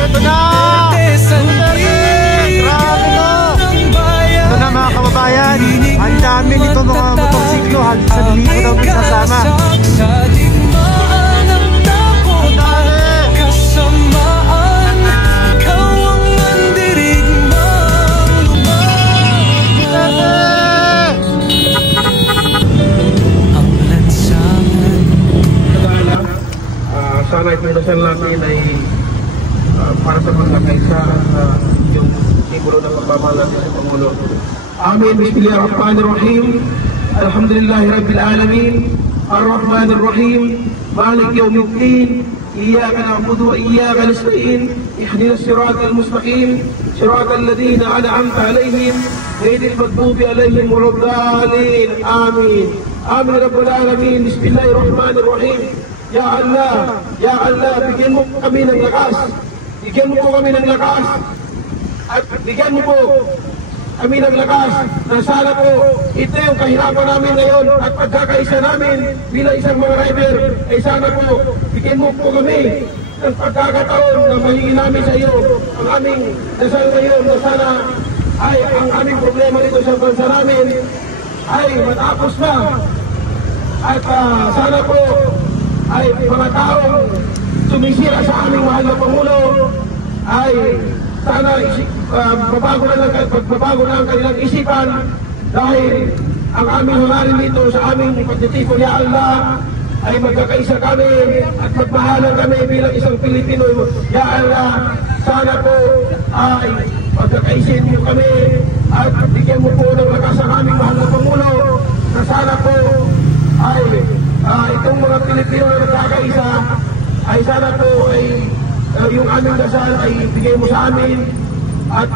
Ito na! Grabe no! Ito na mga kababayan, ang dami nito mga motorsiklo, halos 1,000 daw kasama. Sana ipinasal natin ay para sa mga kaisa yung libro ng pagmamahal natin sa Pangulo. Amin. Bismillahirrahmanirrahim. Alhamdulillahi Rabbil Alamin. Ar-Rahmanirrahim. Malik Yawmiddin. Iyyaka na'budu wa iyyaka nasta'in. Ihdinas siratal mustaqim. Siratal ladzina an'amta 'alaihim ghayril maghdubi 'alaihim waladdallin. Amin. Amin Rabbul Alamin. Bismillahirrahmanirrahim. Ya Allah, bigyan mo kami ng lakas. Bigyan mo po kami ng lakas. At bigyan mo po kami ng lakas na sana po ito yung kahirapan namin ngayon at pagkakaisa namin bilang isang mga rider ay sana po bigyan mo po kami ng pagkakataon na mahingi namin sa iyo ang aming dasal ngayon na sana ay ang aming problema dito sa bansa namin ay matapos na at sana po ay mga taong sumisira sa aming mahal na Pangulo ay sana magbabago na ang kanilang isipan dahil ang aming hangarin dito sa aming pagtitipon ya Allah ay magkakaisa kami at magmahalan kami bilang isang Pilipino. Ya Allah, sana po ay magkakaisin mo kami at bigyan mo po ng lakas ang aming mahal na Pangulo na sana po ay itong mga Pilipino na nagkakaisa ay sana po ay yung aming dasal ay bigay mo sa amin at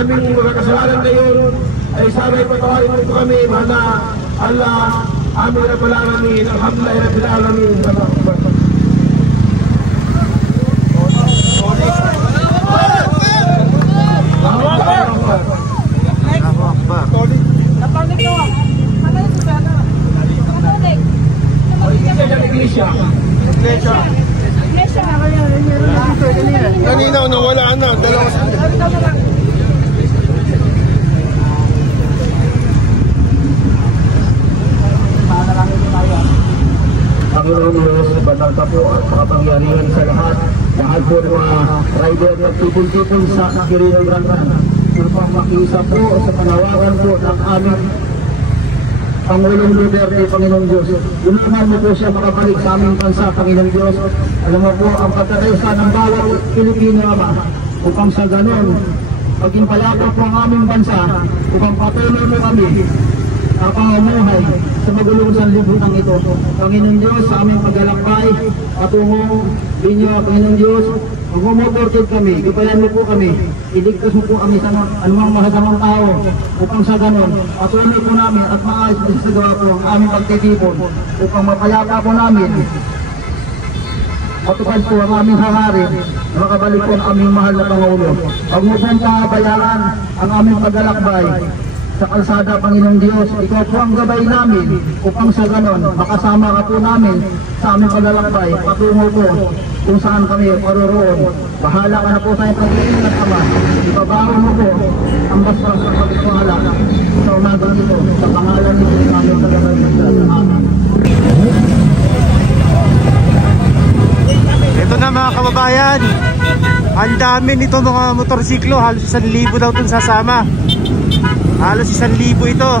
aming mga kasalanan ngayon ay sana ipatawarin mo kami mahal na Allah. Amin Rabbal Alamin. Alhamdulillah Rabbil Alamin. Kanina nawala na, dalawa sa Panginoon Diyos, banal ka po at makapangyarihan sa lahat. Lahat po ng mga rider at tipon-tipon sa Quirino Brancan upang makiisa po sa panawagan po ng aming Pangulong Duterte, Panginoon Diyos. Tulungan mo po siya makabalik sa aming bansa, Panginoon Diyos. Alam mo po ang pagkakaisa ng bawat Pilipino Ama upang sa ganon maging palapa po ang aming bansa upang patuloy mo kami ang pamumuhay sa magulong sanlibutan ito. Panginoon Diyos, sa aming paglalakbay patungo inyo, Panginoon Diyos, mag-motorkid kami, ipayan mo po kami, iligtas mo po kami sa anumang mahasamang tao upang sa ganon patuloy po namin at maayos na sa gawa po ang aming pagtitipon upang mapalapa po namin matupad po ang aming hangarin, makabalik po ang aming mahal na Pangulo. Huwag mo pong pabayaan ang aming paglalakbay sa kalsada, Panginoong Diyos. Ikaw po ang gabay namin upang sa ganon makasama ka po namin sa aming paglalakbay patungo po kung saan kami paroroon. Bahala ka na po tayong pag-iingat, Ama. Ibabago mo po ang bastos ng pagpahala sa umagang ito sa pangalan ni Kristo aming tagapagligtas. Amen. Ito na mga kababayan, ang dami nito mga motorsiklo, halos 1,000 daw itong sasama. Halos 1,000 ito.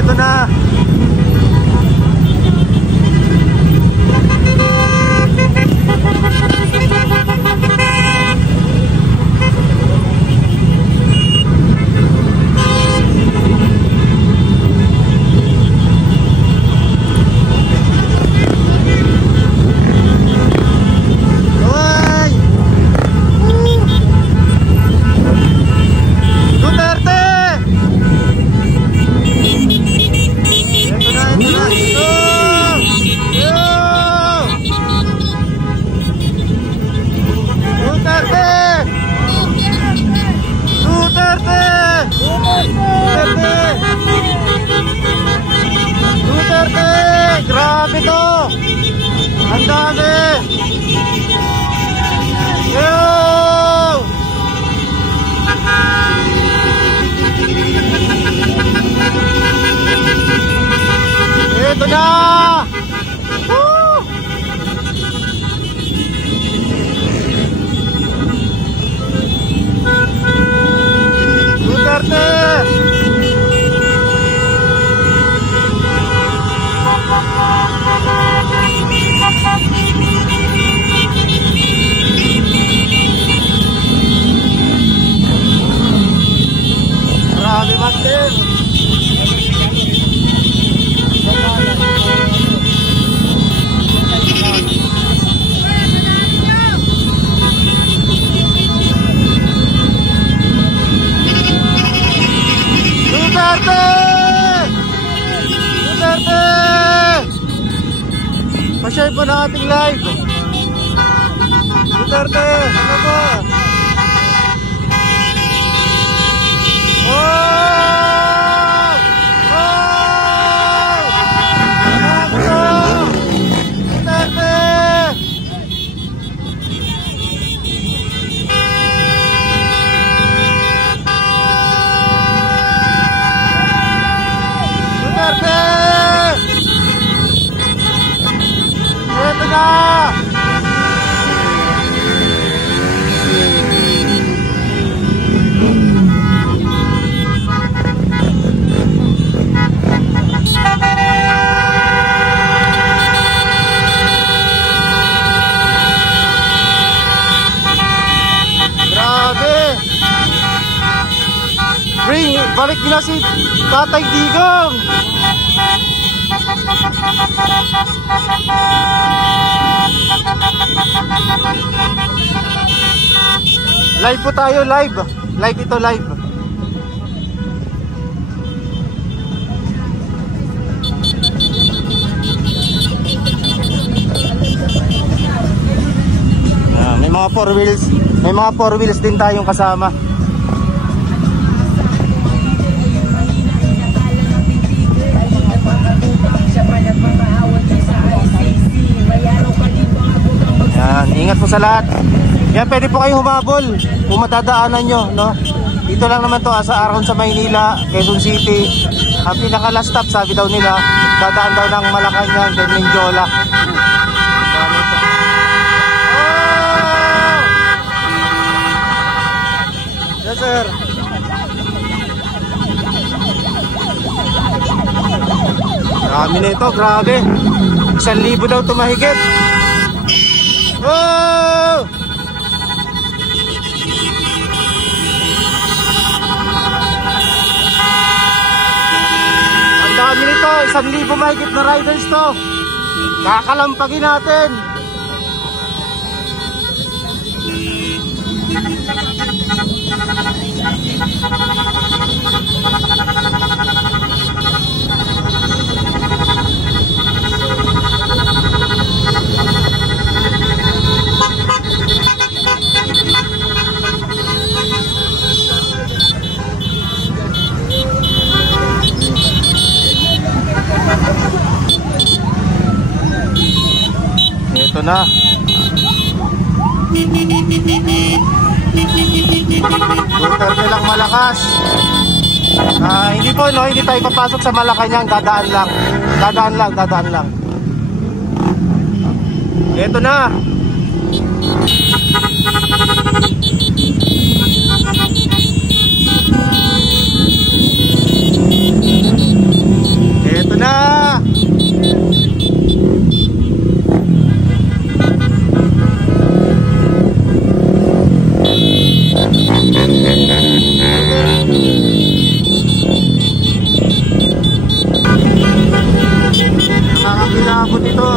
Ito na. po ng ating live. Duterte, ano po? Oh! Oh! Duterte! Duterte! Ito na! Balik nila si Tatay Digong. Live po tayo, live. Live ito, live. May mga four wheels. May mga four wheels din tayong kasama. Yan, ingat po sa lahat. Yan, pwede po kayong humabol kung matadaanan nyo, no? Dito lang naman to, sa Aron sa Maynila, Quezon City. Ang pinaka last stop, sabi daw nila, dadaan daw ng Malacanang, then Mindiola. Oh! Yes, sir. Grabe nito, grabe. 1,000 daw tumahigit. Oh! Ang dami nito, 1,000 mahigit na riders to. Kakalampagin natin. Ito na. Duterte lang malakas. Hindi po, no, hindi tayo papasok sa Malacanang, dadaan lang. Dadaan lang. Ito na. Ito na. Nakakilabot ito.